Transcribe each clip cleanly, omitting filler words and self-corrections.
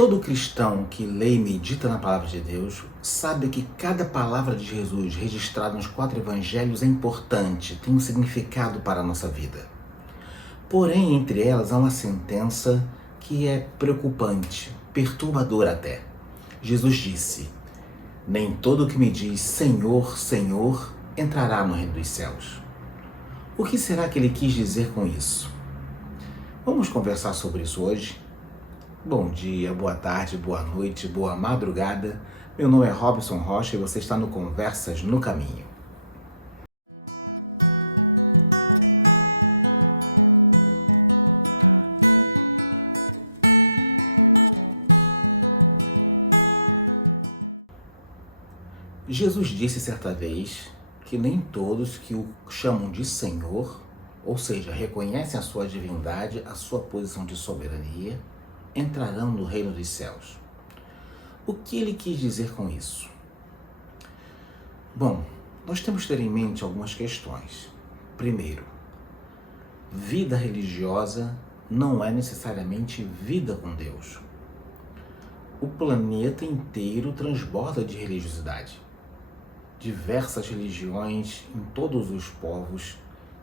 Todo cristão que lê e medita na palavra de Deus sabe que cada palavra de Jesus registrada nos 4 evangelhos é importante, tem um significado para a nossa vida. Porém, entre elas há uma sentença que é preocupante, perturbadora até. Jesus disse: "Nem todo o que me diz Senhor, Senhor entrará no reino dos céus." O que será que ele quis dizer com isso? Vamos conversar sobre isso hoje? Bom dia, boa tarde, boa noite, boa madrugada. Meu nome é Robson Rocha e você está no Conversas no Caminho. Jesus disse certa vez que nem todos que o chamam de Senhor, ou seja, reconhecem a sua divindade, a sua posição de soberania, entrarão no reino dos céus. O que ele quis dizer com isso? Bom, nós temos que ter em mente algumas questões. Primeiro, vida religiosa não é necessariamente vida com Deus. O planeta inteiro transborda de religiosidade. Diversas religiões em todos os povos,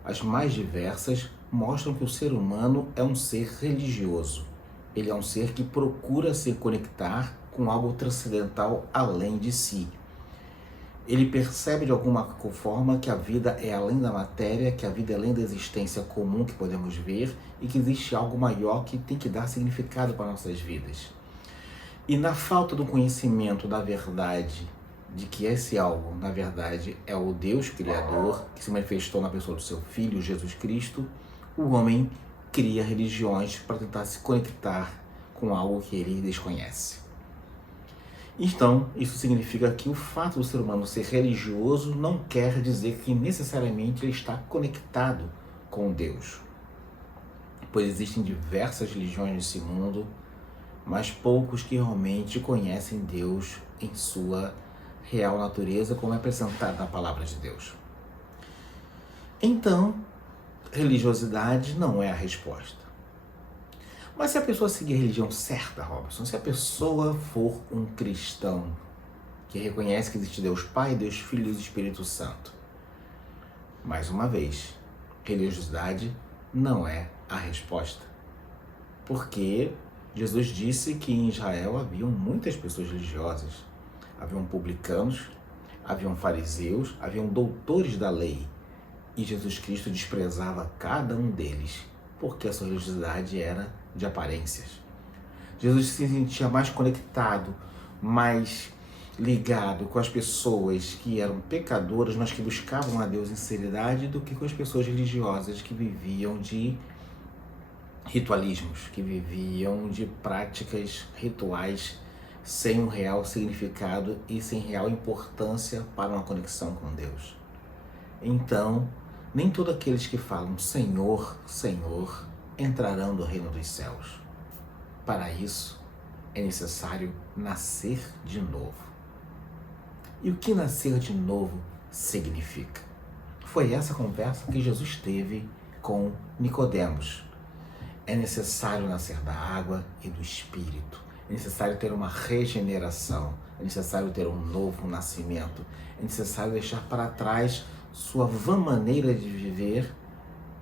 as mais diversas, mostram que o ser humano é um ser religioso. Ele é um ser que procura se conectar com algo transcendental além de si. Ele percebe de alguma forma que a vida é além da matéria, que a vida é além da existência comum que podemos ver e que existe algo maior que tem que dar significado para nossas vidas. E na falta do conhecimento da verdade, de que esse algo, na verdade, é o Deus Criador, que se manifestou na pessoa do seu Filho, Jesus Cristo, o homem cria religiões para tentar se conectar com algo que ele desconhece. Então, isso significa que o fato do ser humano ser religioso não quer dizer que necessariamente ele está conectado com Deus. Pois existem diversas religiões nesse mundo, mas poucos que realmente conhecem Deus em sua real natureza, como é apresentado na palavra de Deus. Então, religiosidade não é a resposta. Mas se a pessoa seguir a religião certa, Robson, se a pessoa for um cristão que reconhece que existe Deus Pai, Deus Filho e Deus Espírito Santo, mais uma vez, religiosidade não é a resposta. Porque Jesus disse que em Israel haviam muitas pessoas religiosas. Haviam publicanos, haviam fariseus, haviam doutores da lei. E Jesus Cristo desprezava cada um deles, porque a sua religiosidade era de aparências. Jesus se sentia mais conectado, mais ligado com as pessoas que eram pecadoras, mas que buscavam a Deus em sinceridade, do que com as pessoas religiosas que viviam de ritualismos, que viviam de práticas rituais sem um real significado e sem real importância para uma conexão com Deus. Então, nem todos aqueles que falam Senhor, Senhor, entrarão no reino dos céus. Para isso, é necessário nascer de novo. E o que nascer de novo significa? Foi essa conversa que Jesus teve com Nicodemos. É necessário nascer da água e do Espírito. É necessário ter uma regeneração. É necessário ter um novo nascimento. É necessário deixar para trás sua vã maneira de viver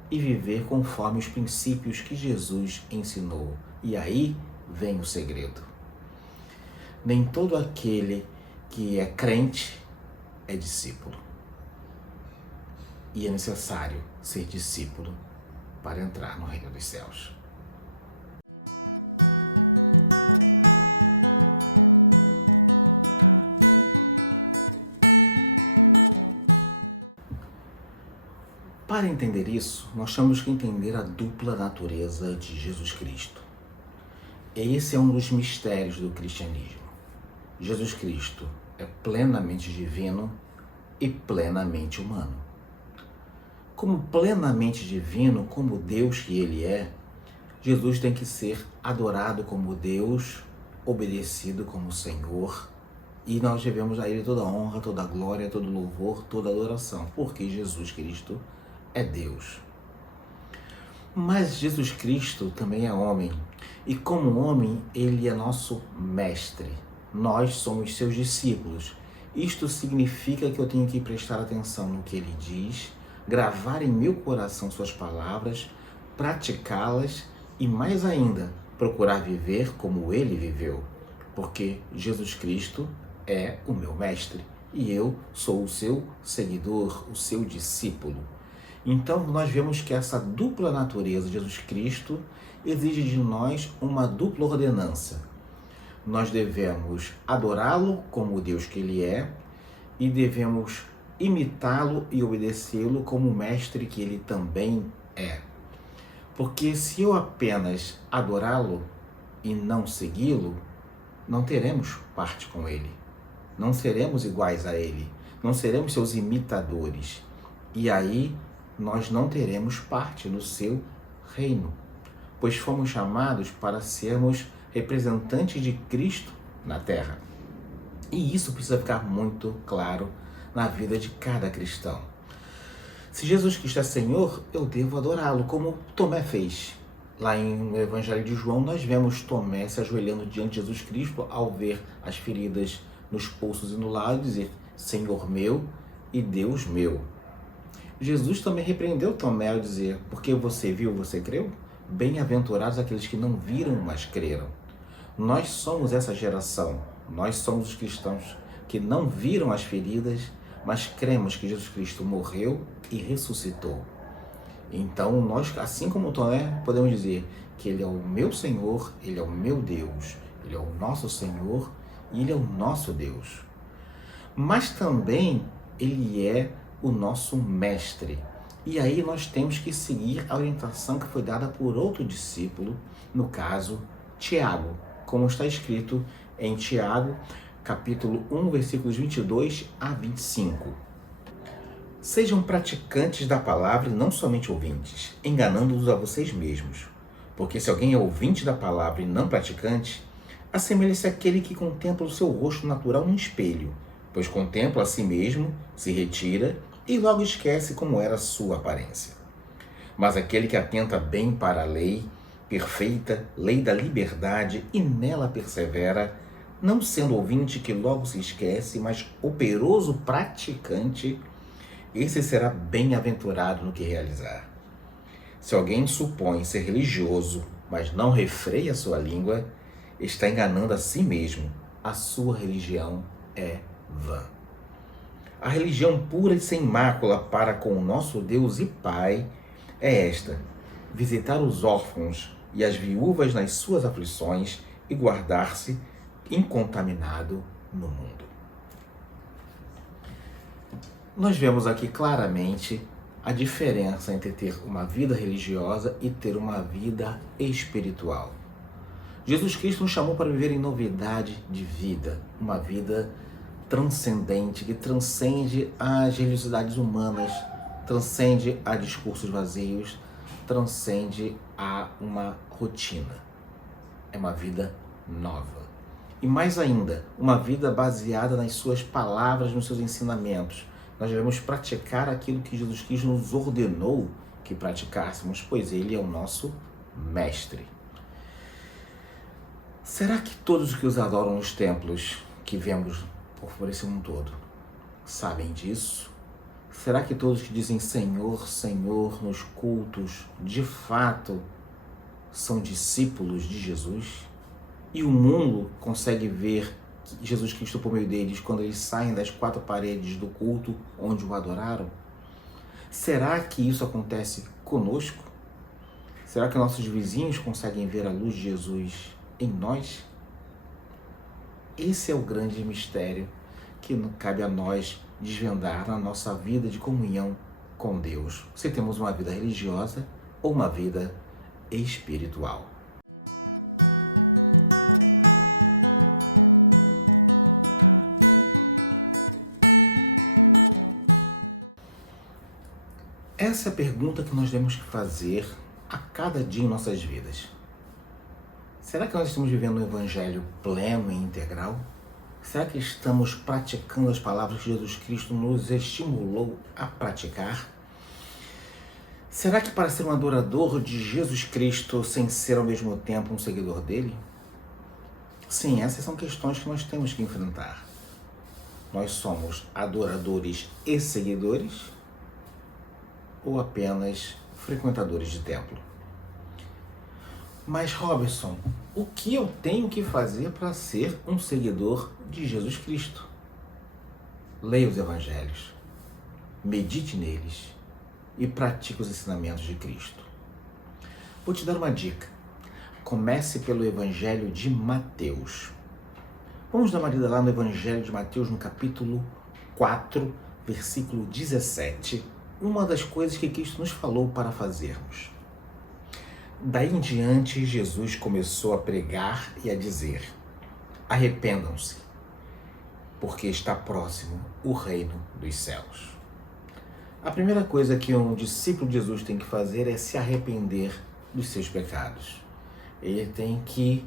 e viver conforme os princípios que Jesus ensinou. E aí vem o segredo. Nem todo aquele que é crente é discípulo. E é necessário ser discípulo para entrar no reino dos céus. Para entender isso, nós temos que entender a dupla natureza de Jesus Cristo. Esse é um dos mistérios do cristianismo. Jesus Cristo é plenamente divino e plenamente humano. Como plenamente divino, como Deus que Ele é, Jesus tem que ser adorado como Deus, obedecido como Senhor, e nós devemos a Ele toda a honra, toda a glória, todo louvor, toda a adoração, porque Jesus Cristo é Deus. Mas Jesus Cristo também é homem, E como homem, ele é nosso mestre. Nós somos seus discípulos. Isto significa que eu tenho que prestar atenção no que ele diz, gravar em meu coração suas palavras, praticá-las e, mais ainda, procurar viver como ele viveu. Porque Jesus Cristo é o meu mestre e eu sou o seu seguidor, o seu discípulo. Então, nós vemos que essa dupla natureza de Jesus Cristo exige de nós uma dupla ordenança. Nós devemos adorá-lo como o Deus que ele é e devemos imitá-lo e obedecê-lo como o mestre que ele também é. Porque se eu apenas adorá-lo e não segui-lo, não teremos parte com ele. Não seremos iguais a ele. Não seremos seus imitadores. E aí nós não teremos parte no seu reino. Pois fomos chamados para sermos representantes de Cristo na terra. E isso precisa ficar muito claro na vida de cada cristão. Se Jesus Cristo é Senhor, eu devo adorá-lo, como Tomé fez. Lá no Evangelho de João, nós vemos Tomé se ajoelhando diante de Jesus Cristo ao ver as feridas nos pulsos e no lado e dizer: Senhor meu e Deus meu. Jesus também repreendeu Tomé ao dizer: porque você viu, você creu? Bem-aventurados aqueles que não viram, mas creram. Nós somos essa geração, nós somos os cristãos que não viram as feridas, mas cremos que Jesus Cristo morreu e ressuscitou. Então, nós, assim como Tomé, podemos dizer que ele é o meu Senhor, ele é o meu Deus, ele é o nosso Senhor e ele é o nosso Deus. Mas também ele é o nosso mestre. E aí nós temos que seguir a orientação que foi dada por outro discípulo, no caso, Tiago, como está escrito em Tiago, capítulo 1, versículos 22 a 25. Sejam praticantes da palavra e não somente ouvintes, enganando-os a vocês mesmos. Porque se alguém é ouvinte da palavra e não praticante, assemelha-se àquele que contempla o seu rosto natural num espelho, pois contempla a si mesmo, se retira e logo esquece como era a sua aparência. Mas aquele que atenta bem para a lei, perfeita, lei da liberdade, e nela persevera, não sendo ouvinte que logo se esquece, mas operoso praticante, esse será bem-aventurado no que realizar. Se alguém supõe ser religioso, mas não refreia sua língua, está enganando a si mesmo. A sua religião é vã. A religião pura e sem mácula para com o nosso Deus e Pai é esta: visitar os órfãos e as viúvas nas suas aflições e guardar-se incontaminado no mundo. Nós vemos aqui claramente a diferença entre ter uma vida religiosa e ter uma vida espiritual. Jesus Cristo nos chamou para viver em novidade de vida, uma vida transcendente, que transcende as religiosidades humanas, transcende a discursos vazios, transcende a uma rotina. É uma vida nova. E mais ainda, uma vida baseada nas suas palavras, nos seus ensinamentos. Nós devemos praticar aquilo que Jesus Cristo nos ordenou que praticássemos, pois Ele é o nosso mestre. Será que todos os que os adoram nos templos que vemos por esse mundo todo sabem disso? Será que todos que dizem Senhor, Senhor nos cultos, de fato são discípulos de Jesus? E o mundo consegue ver Jesus Cristo por meio deles quando eles saem das quatro paredes do culto onde o adoraram? Será que isso acontece conosco? Será que nossos vizinhos conseguem ver a luz de Jesus em nós? Esse é o grande mistério que cabe a nós desvendar na nossa vida de comunhão com Deus. Se temos uma vida religiosa ou uma vida espiritual. Essa é a pergunta que nós temos que fazer a cada dia em nossas vidas. Será que nós estamos vivendo um evangelho pleno e integral? Será que estamos praticando as palavras que Jesus Cristo nos estimulou a praticar? Será que para ser um adorador de Jesus Cristo sem ser ao mesmo tempo um seguidor dele? Sim, essas são questões que nós temos que enfrentar. Nós somos adoradores e seguidores ou apenas frequentadores de templo? Mas, Robson, o que eu tenho que fazer para ser um seguidor de Jesus Cristo? Leia os evangelhos, medite neles e pratique os ensinamentos de Cristo. Vou te dar uma dica. Comece pelo Evangelho de Mateus. Vamos dar uma lida lá no Evangelho de Mateus, no capítulo 4, versículo 17. Uma das coisas que Cristo nos falou para fazermos. Daí em diante, Jesus começou a pregar e a dizer: arrependam-se, porque está próximo o reino dos céus. A primeira coisa que um discípulo de Jesus tem que fazer é se arrepender dos seus pecados. Ele tem que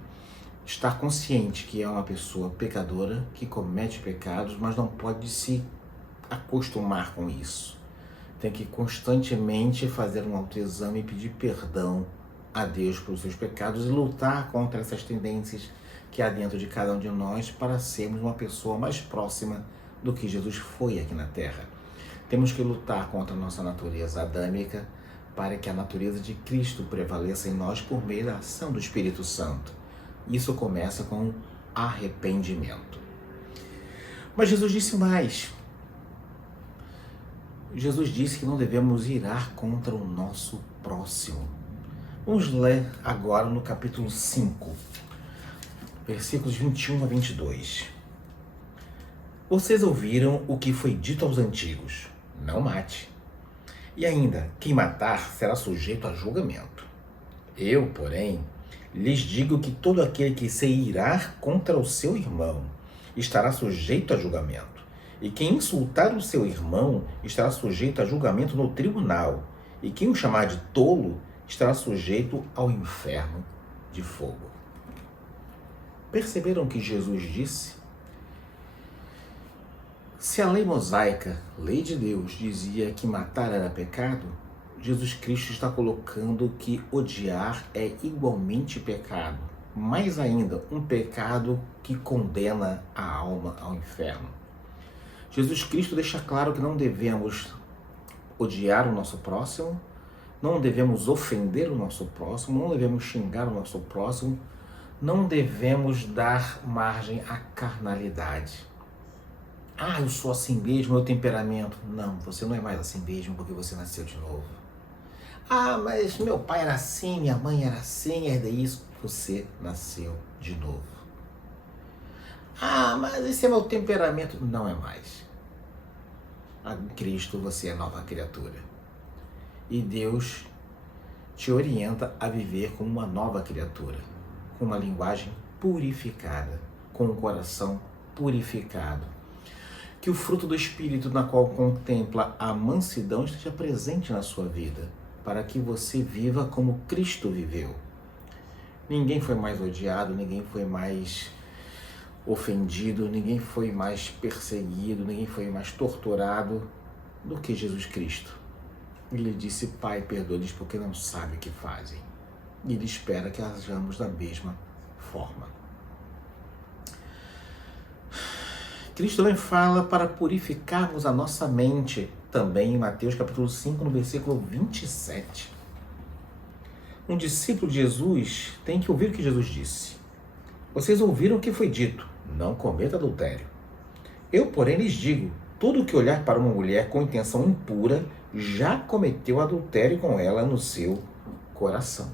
estar consciente que é uma pessoa pecadora, que comete pecados, mas não pode se acostumar com isso. Tem que constantemente fazer um autoexame e pedir perdão a Deus pelos seus pecados e lutar contra essas tendências que há dentro de cada um de nós para sermos uma pessoa mais próxima do que Jesus foi aqui na Terra. Temos que lutar contra a nossa natureza adâmica para que a natureza de Cristo prevaleça em nós por meio da ação do Espírito Santo. Isso começa com arrependimento. Mas Jesus disse mais. Jesus disse que não devemos irar contra o nosso próximo. Vamos ler agora no capítulo 5, versículos 21 a 22. Vocês ouviram o que foi dito aos antigos: não mate. E ainda, quem matar será sujeito a julgamento. Eu, porém, lhes digo que todo aquele que se irar contra o seu irmão estará sujeito a julgamento. E quem insultar o seu irmão estará sujeito a julgamento no tribunal. E quem o chamar de tolo estará sujeito ao inferno de fogo. Perceberam o que Jesus disse? Se a lei mosaica, lei de Deus, dizia que matar era pecado, Jesus Cristo está colocando que odiar é igualmente pecado. Mais ainda, um pecado que condena a alma ao inferno. Jesus Cristo deixa claro que não devemos odiar o nosso próximo, não devemos ofender o nosso próximo, não devemos xingar o nosso próximo, não devemos dar margem à carnalidade. Ah, eu sou assim mesmo, meu temperamento. Não, você não é mais assim mesmo porque você nasceu de novo. Ah, mas meu pai era assim, minha mãe era assim, é isso. Você nasceu de novo. Ah, mas esse é meu temperamento. Não é mais. Em Cristo você é nova criatura. E Deus te orienta a viver como uma nova criatura, com uma linguagem purificada, com um coração purificado. Que o fruto do Espírito na qual contempla a mansidão esteja presente na sua vida, para que você viva como Cristo viveu. Ninguém foi mais odiado, ninguém foi mais ofendido, ninguém foi mais perseguido, ninguém foi mais torturado do que Jesus Cristo. Ele disse: Pai, perdoa-lhes porque não sabem o que fazem. E Ele espera que hajamos da mesma forma. Cristo também fala para purificarmos a nossa mente, também em Mateus capítulo 5, no versículo 27. Um discípulo de Jesus tem que ouvir o que Jesus disse. Vocês ouviram o que foi dito: não cometa adultério. Eu, porém, lhes digo: todo que olhar para uma mulher com intenção impura já cometeu adultério com ela no seu coração.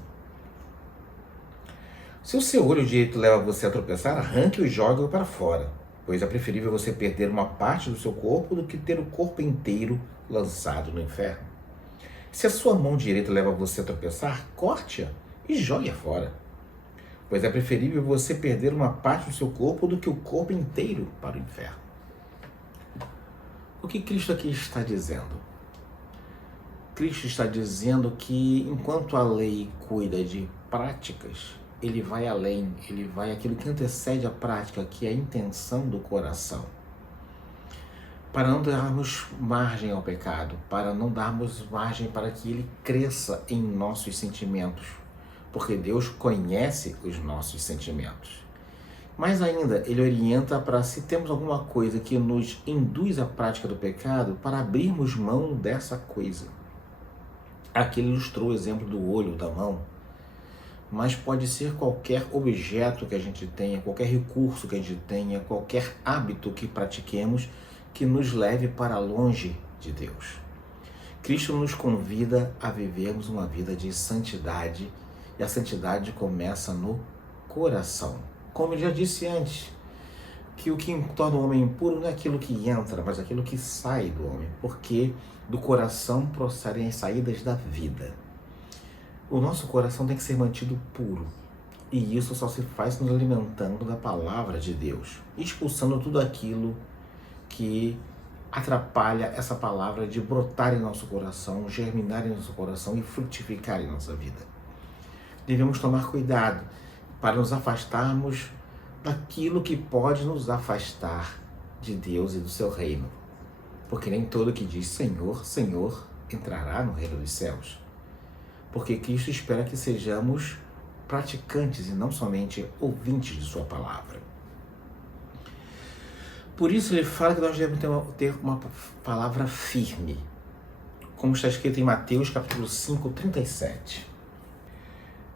Se o seu olho direito leva você a tropeçar, arranque-o e jogue-o para fora, pois é preferível você perder uma parte do seu corpo do que ter o corpo inteiro lançado no inferno. Se a sua mão direita leva você a tropeçar, corte-a e jogue-a fora, pois é preferível você perder uma parte do seu corpo do que o corpo inteiro para o inferno. O que Cristo aqui está dizendo? Cristo está dizendo que enquanto a lei cuida de práticas, ele vai além, ele vai aquilo que antecede a prática, que é a intenção do coração. para não darmos margem ao pecado, para não darmos margem para que ele cresça em nossos sentimentos, porque Deus conhece os nossos sentimentos. Mais ainda, ele orienta para, se temos alguma coisa que nos induz à prática do pecado, para abrirmos mão dessa coisa. Aqui ele ilustrou o exemplo do olho, da mão, mas pode ser qualquer objeto que a gente tenha, qualquer recurso que a gente tenha, qualquer hábito que pratiquemos que nos leve para longe de Deus. Cristo nos convida a vivermos uma vida de santidade, e a santidade começa no coração. Como eu já disse antes, que o que torna o homem impuro não é aquilo que entra, mas aquilo que sai do homem, porque do coração procedem as saídas da vida. O nosso coração tem que ser mantido puro, e isso só se faz nos alimentando da palavra de Deus, expulsando tudo aquilo que atrapalha essa palavra de brotar em nosso coração, germinar em nosso coração e frutificar em nossa vida. Devemos tomar cuidado para nos afastarmos daquilo que pode nos afastar de Deus e do seu reino. Porque nem todo que diz Senhor, Senhor, entrará no reino dos céus. Porque Cristo espera que sejamos praticantes e não somente ouvintes de sua palavra. Por isso ele fala que nós devemos ter uma palavra firme, como está escrito em Mateus capítulo 5, 37.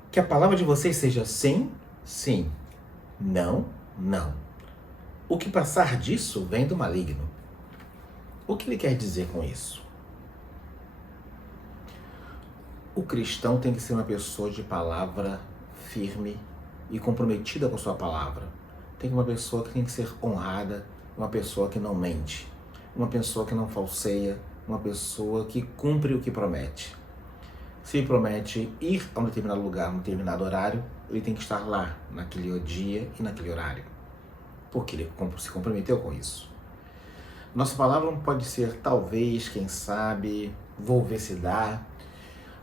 Que a palavra de vocês seja sim, sim, não, não. O que passar disso vem do maligno. O que ele quer dizer com isso? O cristão tem que ser uma pessoa de palavra firme e comprometida com sua palavra. Tem uma pessoa que tem que ser honrada, uma pessoa que não mente, uma pessoa que não falseia, uma pessoa que cumpre o que promete. Se promete ir a um determinado lugar, a um determinado horário, ele tem que estar lá, naquele dia e naquele horário, porque ele se comprometeu com isso. Nossa palavra não pode ser talvez, quem sabe, vou ver se dá.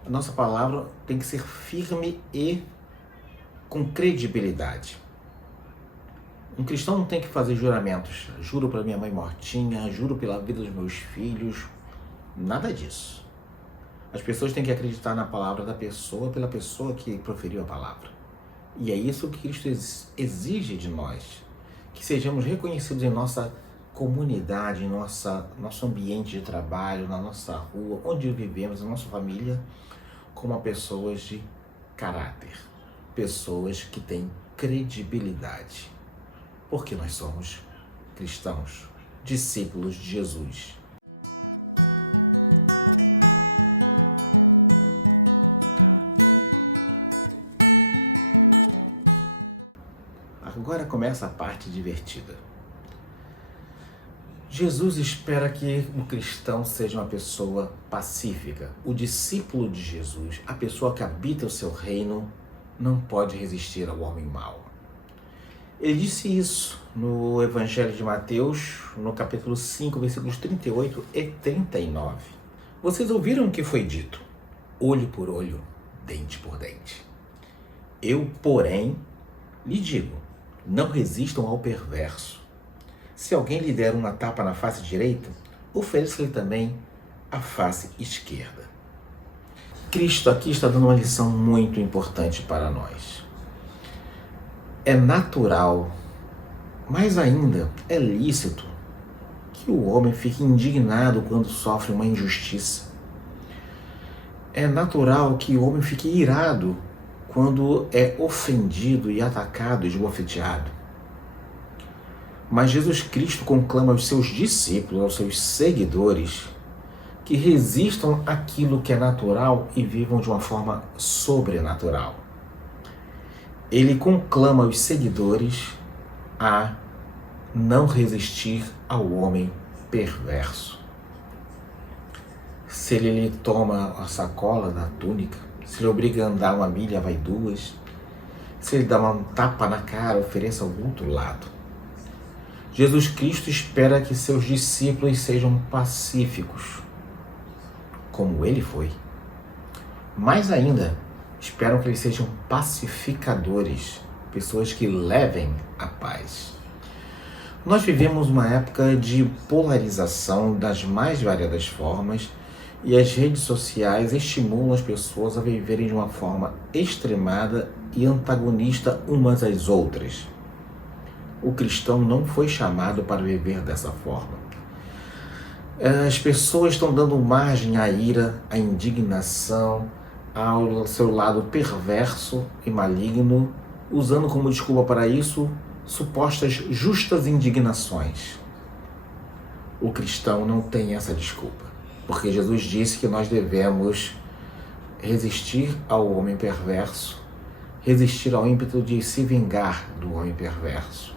A nossa palavra tem que ser firme e com credibilidade. Um cristão não tem que fazer juramentos. Juro pela minha mãe mortinha, juro pela vida dos meus filhos. Nada disso. As pessoas têm que acreditar na palavra da pessoa pela pessoa que proferiu a palavra. E é isso que Cristo exige de nós. Que sejamos reconhecidos em nossa comunidade, em nosso ambiente de trabalho, na nossa rua, onde vivemos, na nossa família, como pessoas de caráter. Pessoas que têm credibilidade. Porque nós somos cristãos, discípulos de Jesus. Agora começa a parte divertida. Jesus espera que o cristão seja uma pessoa pacífica. O discípulo de Jesus, a pessoa que habita o seu reino, não pode resistir ao homem mau. Ele disse isso no Evangelho de Mateus, no capítulo 5, versículos 38 e 39. Vocês ouviram o que foi dito? Olho por olho, dente por dente. Eu, porém, lhe digo, não resistam ao perverso. Se alguém lhe der uma tapa na face direita, ofereça-lhe também a face esquerda. Cristo aqui está dando uma lição muito importante para nós. É natural, mas ainda é lícito, que o homem fique indignado quando sofre uma injustiça. É natural que o homem fique irado quando é ofendido e atacado e esbofeteado. Mas Jesus Cristo conclama aos seus discípulos, aos seus seguidores, que resistam àquilo que é natural e vivam de uma forma sobrenatural. Ele conclama os seguidores a não resistir ao homem perverso. Se ele lhe toma a sacola da túnica, se ele obriga a andar 1 milha, vai 2. Se ele dá um tapa na cara, ofereça ao outro lado. Jesus Cristo espera que seus discípulos sejam pacíficos, como ele foi. Mais ainda, esperam que eles sejam pacificadores, pessoas que levem a paz. Nós vivemos uma época de polarização das mais variadas formas e as redes sociais estimulam as pessoas a viverem de uma forma extremada e antagonista umas às outras. O cristão não foi chamado para viver dessa forma. As pessoas estão dando margem à ira, à indignação, ao seu lado perverso e maligno, usando como desculpa para isso supostas justas indignações. O cristão não tem essa desculpa, porque Jesus disse que nós devemos resistir ao homem perverso, resistir ao ímpeto de se vingar do homem perverso.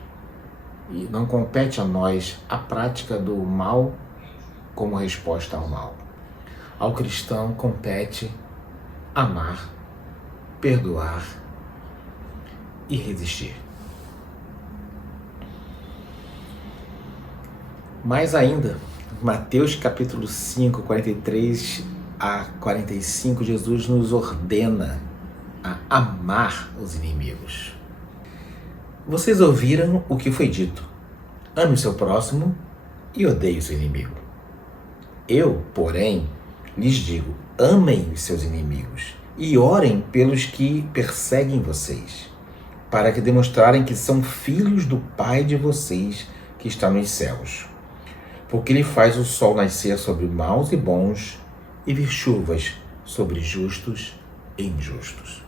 E não compete a nós a prática do mal como resposta ao mal. Ao cristão compete amar, perdoar e resistir. Mais ainda, Mateus capítulo 5, 43 a 45, Jesus nos ordena a amar os inimigos. Vocês ouviram o que foi dito: ame o seu próximo e odeie o seu inimigo. Eu, porém, lhes digo: amem os seus inimigos e orem pelos que perseguem vocês, para que demonstrarem que são filhos do Pai de vocês que está nos céus. Porque ele faz o sol nascer sobre maus e bons e vir chuvas sobre justos e injustos.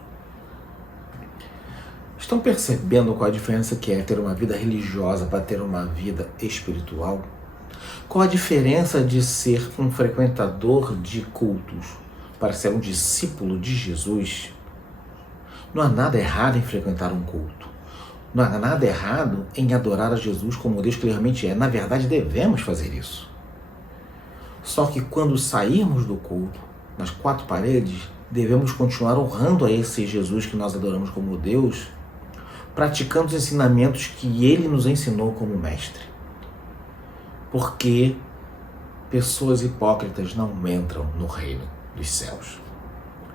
Estão percebendo qual a diferença que é ter uma vida religiosa para ter uma vida espiritual? Qual a diferença de ser um frequentador de cultos para ser um discípulo de Jesus? Não há nada errado em frequentar um culto. Não há nada errado em adorar a Jesus como o Deus que ele realmente é. Na verdade, devemos fazer isso. Só que quando sairmos do culto, nas quatro paredes, devemos continuar honrando a esse Jesus que nós adoramos como Deus, praticando os ensinamentos que ele nos ensinou como mestre. Porque pessoas hipócritas não entram no reino dos céus.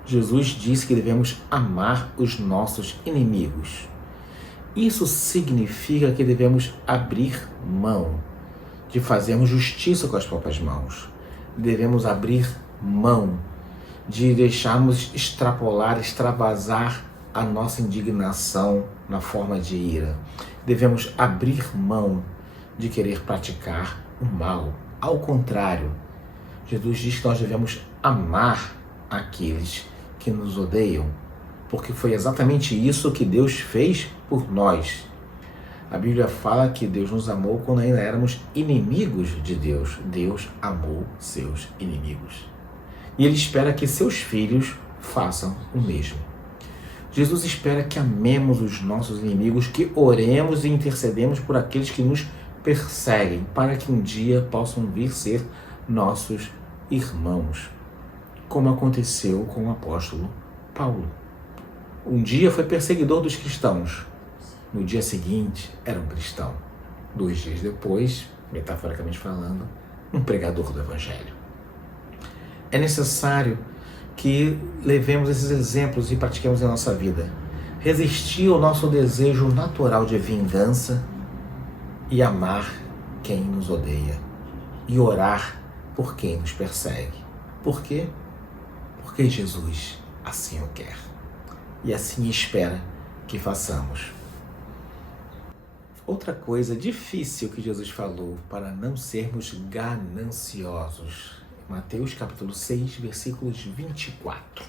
Jesus disse que devemos amar os nossos inimigos. Isso significa que devemos abrir mão de fazermos justiça com as próprias mãos. Devemos abrir mão de deixarmos extravasar a nossa indignação na forma de ira. Devemos abrir mão de querer praticar o mal. Ao contrário, Jesus diz que nós devemos amar aqueles que nos odeiam, porque foi exatamente isso que Deus fez por nós. A Bíblia fala que Deus nos amou quando ainda éramos inimigos de Deus. Deus amou seus inimigos. E Ele espera que seus filhos façam o mesmo. Jesus espera que amemos os nossos inimigos, que oremos e intercedemos por aqueles que nos perseguem, para que um dia possam vir ser nossos irmãos, como aconteceu com o apóstolo Paulo. Um dia foi perseguidor dos cristãos, no dia seguinte era um cristão. 2 dias depois, metaforicamente falando, um pregador do Evangelho. É necessário que levemos esses exemplos e pratiquemos em nossa vida. Resistir ao nosso desejo natural de vingança e amar quem nos odeia. E orar por quem nos persegue. Por quê? Porque Jesus assim o quer. E assim espera que façamos. Outra coisa difícil que Jesus falou para não sermos gananciosos. Mateus capítulo 6, versículos 24.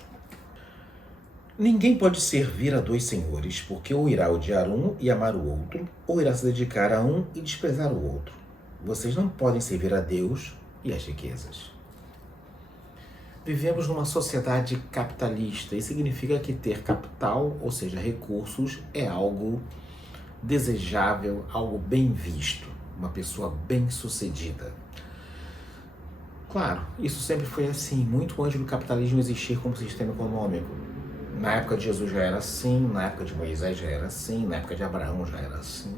Ninguém pode servir a 2 senhores, porque ou irá odiar um e amar o outro, ou irá se dedicar a um e desprezar o outro. Vocês não podem servir a Deus e às riquezas. Vivemos numa sociedade capitalista e significa que ter capital, ou seja, recursos, é algo desejável, algo bem visto, uma pessoa bem-sucedida. Claro, isso sempre foi assim, muito antes do capitalismo existir como sistema econômico. Na época de Jesus já era assim, na época de Moisés já era assim, na época de Abraão já era assim.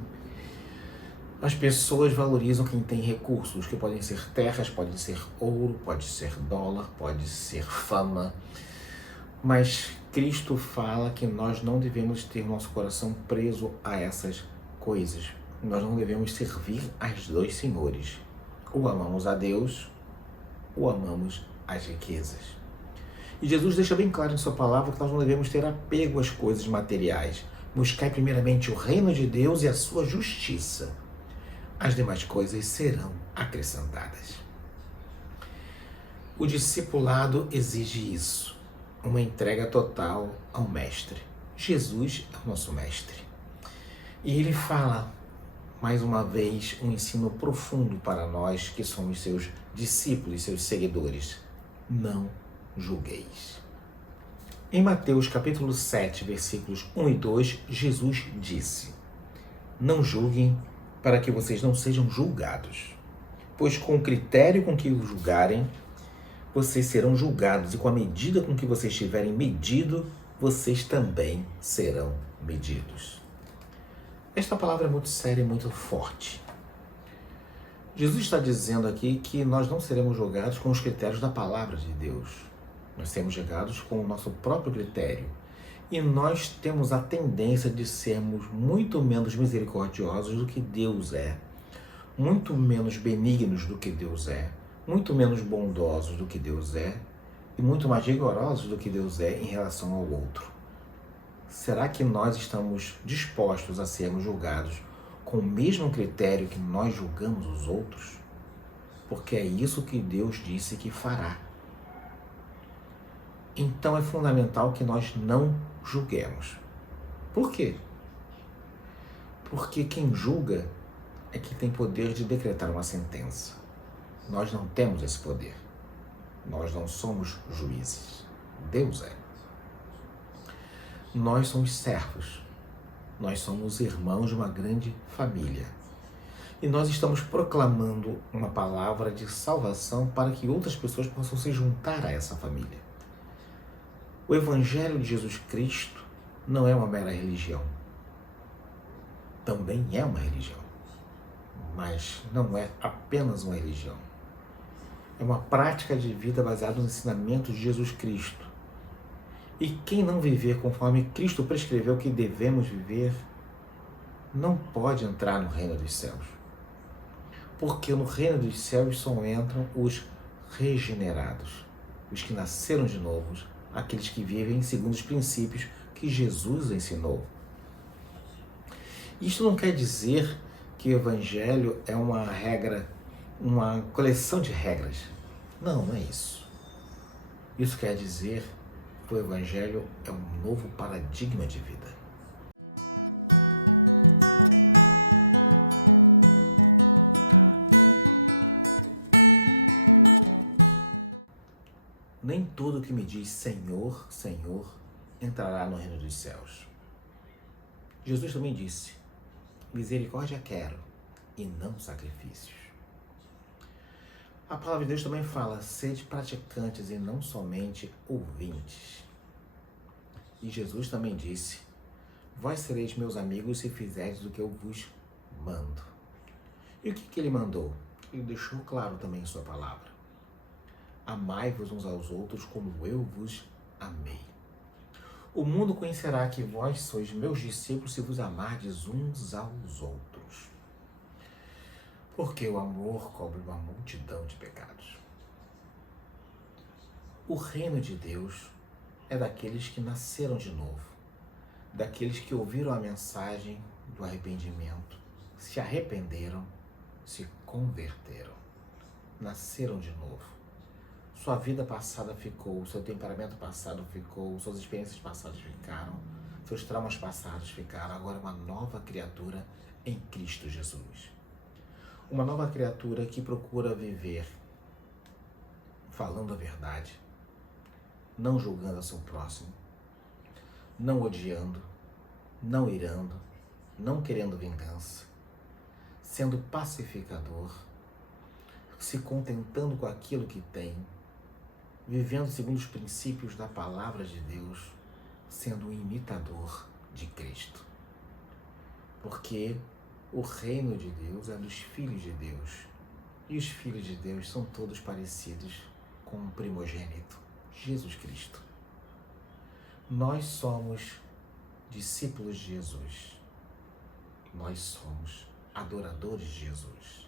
As pessoas valorizam quem tem recursos, que podem ser terras, podem ser ouro, pode ser dólar, pode ser fama. Mas Cristo fala que nós não devemos ter nosso coração preso a essas coisas. nós não devemos servir aos dois senhores. Ou amamos a Deus, ou amamos as riquezas. E Jesus deixa bem claro em sua palavra que nós não devemos ter apego às coisas materiais. Buscai primeiramente o reino de Deus e a sua justiça. As demais coisas serão acrescentadas. O discipulado exige isso, uma entrega total ao Mestre. Jesus é o nosso Mestre. E ele fala, mais uma vez, um ensino profundo para nós que somos seus discípulos, seus seguidores. Não julgueis. Em Mateus capítulo 7, versículos 1 e 2, Jesus disse: Não julguem para que vocês não sejam julgados, pois com o critério com que os julgarem, vocês serão julgados, e com a medida com que vocês tiverem medido, vocês também serão medidos. Esta palavra é muito séria e muito forte. Jesus está dizendo aqui que nós não seremos julgados com os critérios da palavra de Deus. Nós seremos julgados com o nosso próprio critério. E nós temos a tendência de sermos muito menos misericordiosos do que Deus é, muito menos benignos do que Deus é, muito menos bondosos do que Deus é e muito mais rigorosos do que Deus é em relação ao outro. Será que nós estamos dispostos a sermos julgados com o mesmo critério que nós julgamos os outros? Porque é isso que Deus disse que fará. Então é fundamental que nós não julguemos. Por quê? Porque quem julga é que tem poder de decretar uma sentença. Nós não temos esse poder. Nós não somos juízes. Deus é. Nós somos servos. Nós somos irmãos de uma grande família. E nós estamos proclamando uma palavra de salvação para que outras pessoas possam se juntar a essa família. O Evangelho de Jesus Cristo não é uma mera religião. Também é uma religião. Mas não é apenas uma religião. É uma prática de vida baseada no ensinamento de Jesus Cristo. E quem não viver conforme Cristo prescreveu que devemos viver, não pode entrar no reino dos céus. Porque no reino dos céus só entram os regenerados, os que nasceram de novo, aqueles que vivem segundo os princípios que Jesus ensinou. Isto não quer dizer que o Evangelho é uma regra, uma coleção de regras. Não, não é isso. Isso quer dizer que o Evangelho é um novo paradigma de vida. Nem todo que me diz Senhor, Senhor, entrará no reino dos céus. Jesus também disse: misericórdia quero e não sacrifícios. A palavra de Deus também fala: sede praticantes e não somente ouvintes. E Jesus também disse: vós sereis meus amigos se fizerdes o que eu vos mando. E o que ele mandou? Ele deixou claro também em sua palavra: amai-vos uns aos outros como eu vos amei. O mundo conhecerá que vós sois meus discípulos se vos amardes uns aos outros. Porque o amor cobre uma multidão de pecados. O reino de Deus é daqueles que nasceram de novo, daqueles que ouviram a mensagem do arrependimento, se arrependeram, se converteram, nasceram de novo. Sua vida passada ficou, seu temperamento passado ficou, suas experiências passadas ficaram, seus traumas passados ficaram. Agora é uma nova criatura em Cristo Jesus. Uma nova criatura que procura viver falando a verdade, não julgando a seu próximo, não odiando, não irando, não querendo vingança, sendo pacificador, se contentando com aquilo que tem, vivendo segundo os princípios da palavra de Deus, sendo um imitador de Cristo. Porque o reino de Deus é dos filhos de Deus, e os filhos de Deus são todos parecidos com o primogênito, Jesus Cristo. Nós somos discípulos de Jesus. Nós somos adoradores de Jesus.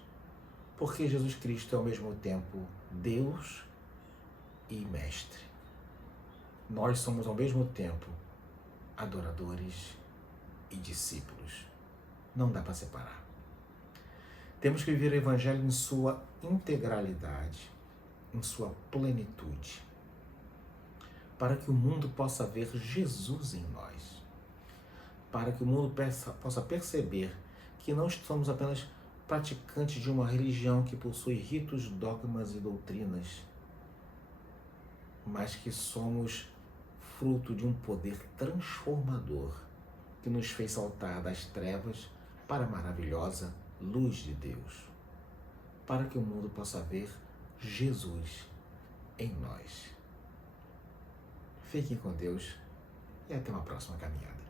Porque Jesus Cristo é ao mesmo tempo Deus e Mestre. Nós somos ao mesmo tempo adoradores e discípulos. Não dá para separar. Temos que viver o Evangelho em sua integralidade, em sua plenitude, para que o mundo possa ver Jesus em nós, para que o mundo possa perceber que não somos apenas praticantes de uma religião que possui ritos, dogmas e doutrinas, mas que somos fruto de um poder transformador que nos fez saltar das trevas para a maravilhosa luz de Deus, para que o mundo possa ver Jesus em nós. Fiquem com Deus e até uma próxima caminhada.